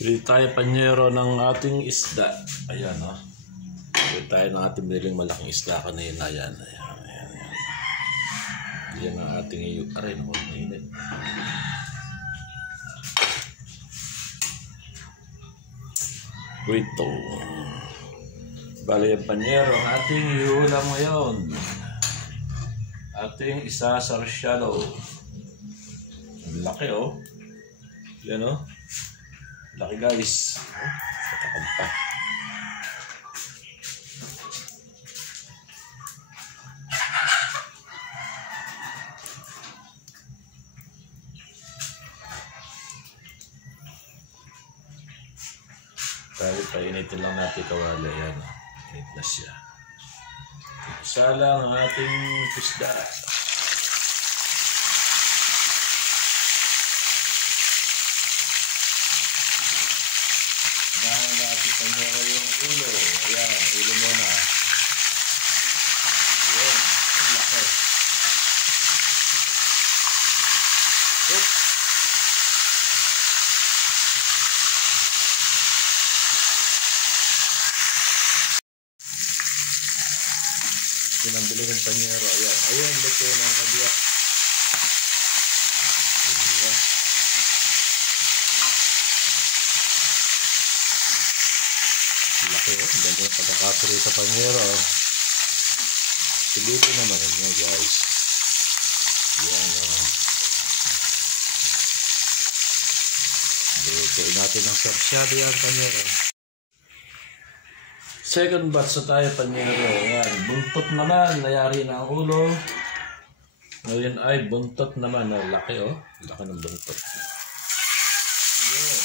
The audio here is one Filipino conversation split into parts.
Bili tayo panyero ng ating isda. Ayan, oh. Bili tayo ng ating biling malaking isda kanina. Ayan, ayan, ayan, ayan. Yan ang ating iyo. Aray, naku, mainit. Ito. Bali yung panyero ang ating iulam ngayon. Ating isasarsyado. Ang laki, oh. Yan, oh. Laki, guys. Patakad pa. Kaya painitin lang natin kawala. Yan. Init na siya. Isa lang ang ating isda. Dahil natin panyero yung ulo. Ayan, ulo muna. Ayan, laki. Oops. Pinambili ng panyero. Ayan, ayan, luto ng kabiyak. Ayan. Laki, oh. Ganda yung pagkakapuri sa panyero. Silipin naman yun, guys. Ayan, oh. Lutuin natin ng sarsyado yan, panyero. Second batch na tayo panyero. Ayan, buntot naman. Nayari na ang ulo. Ngayon ay buntot naman. Oh, laki, oh. Laki ng buntot. Ayan.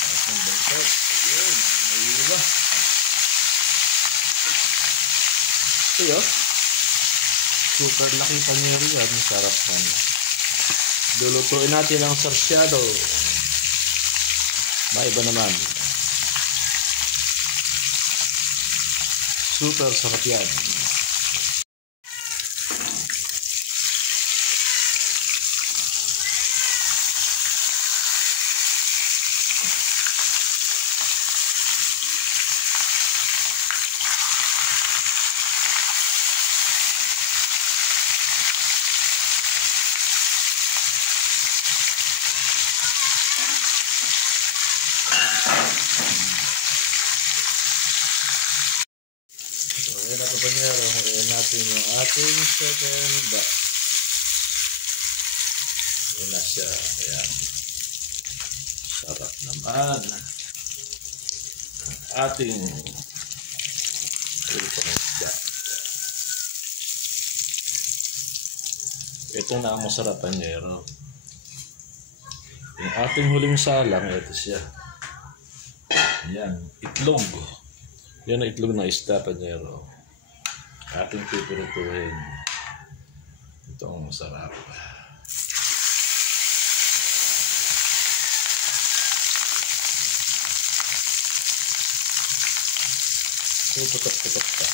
Laki ng buntot. Ayan. Naiwa. Ito, oh. Super laki panyero yan. Sarap naman. Lulutuin natin ang sarsyado. Maiba naman. Super sarap yan. Ayan na po panyero. Ayan natin yung ating second batch. Ayan na siya. Ayan. Sarap naman. Ating isda. Ito na ang masarap panyero. Yung ating huling salang, ito siya. Ayan. Itlog. Yan ang itlog na isda panyero. Ating pipirituhin. Ito ang masarap. So, putok-putok pa.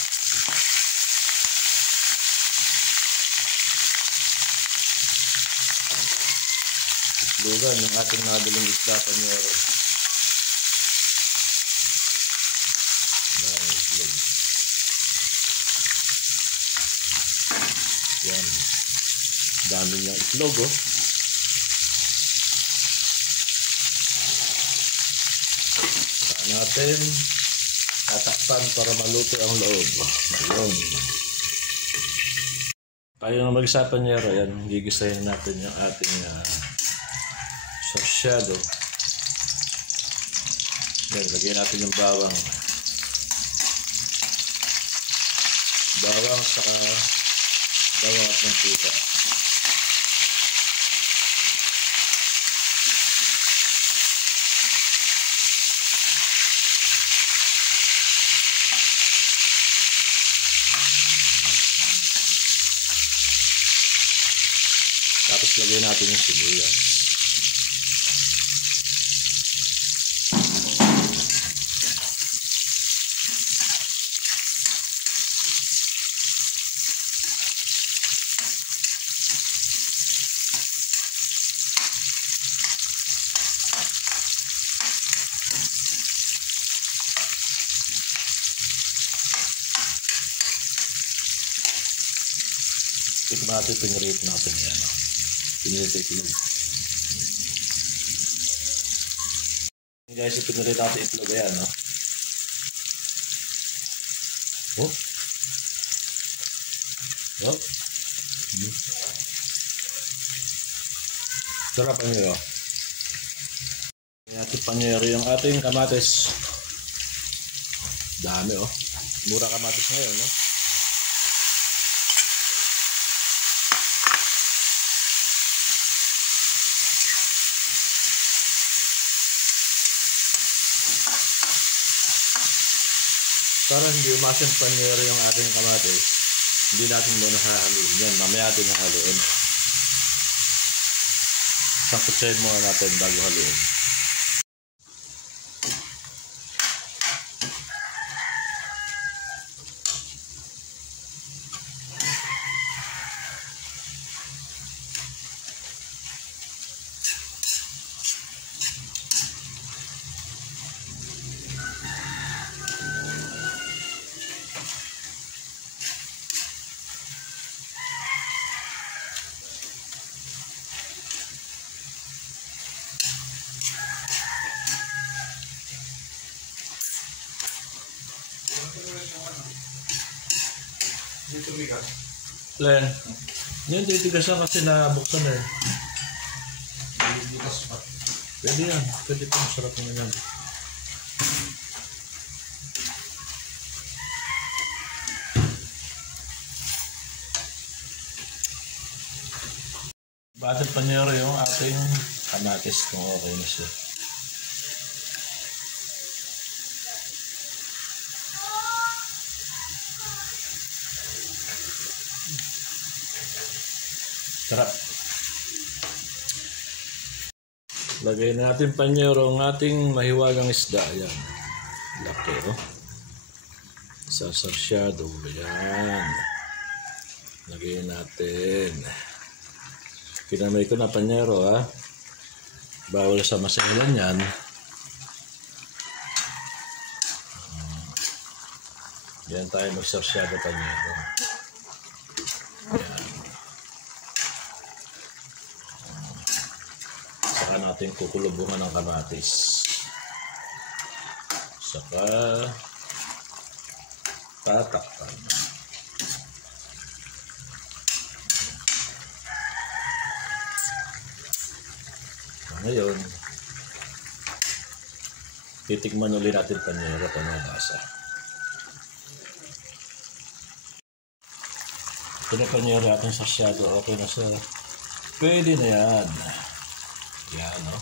Itlogan yung ating nabiling isda panyero. Dami itlog. Yan. Dami niyang itlog, oh. Saka natin tatakpan para maluto ang loob. Ayun. Tayo na mag-isa panyero. Yan. Gigisahin natin yung ating sarsyado. Yan. Lagyan natin yung bawang. Bawang saka bawang at mantika. Tapos lagyan natin yung sibuyas. natin pinirate natin yan. Pinirate itlog. Guys, pinirate natin itlog. Ayan, no? Oh. Oh. Sarap ang yun. Ating panyero yung ating kamatis. Dami, oh. Mura kamatis ngayon, no? Para hindi umasang panyero yung ating kamatis, hindi natin muna hahaluin yan. Mamaya natin hahaluin. Sangkutsahin muna natin bago haluin. Dito bigas. Len, yan titigasan kasi nabuksan eh. Bigas pa. Pwede yan. Pwede pa masarap na yan. Batil panyero yung ating kamatis kung okay na siya. Sarap. Lagay natin panyero ang ating mahiwagang isda. Ayan. Laki, oh. Sasarsyado. Ayan. Lagay natin. Pinamay ko na panyero, ha. Bawal sa masahilan yan. Yan tayo magsarsyado panyero. Ayan. Saka natin kukulubungan ng kamatis. Saka tatakpan. Ngayon, titikman ulit natin panyero kung nabasa. Ito na panyero natin sasyado. Okay na siya. Pwede na yan. Yan, no?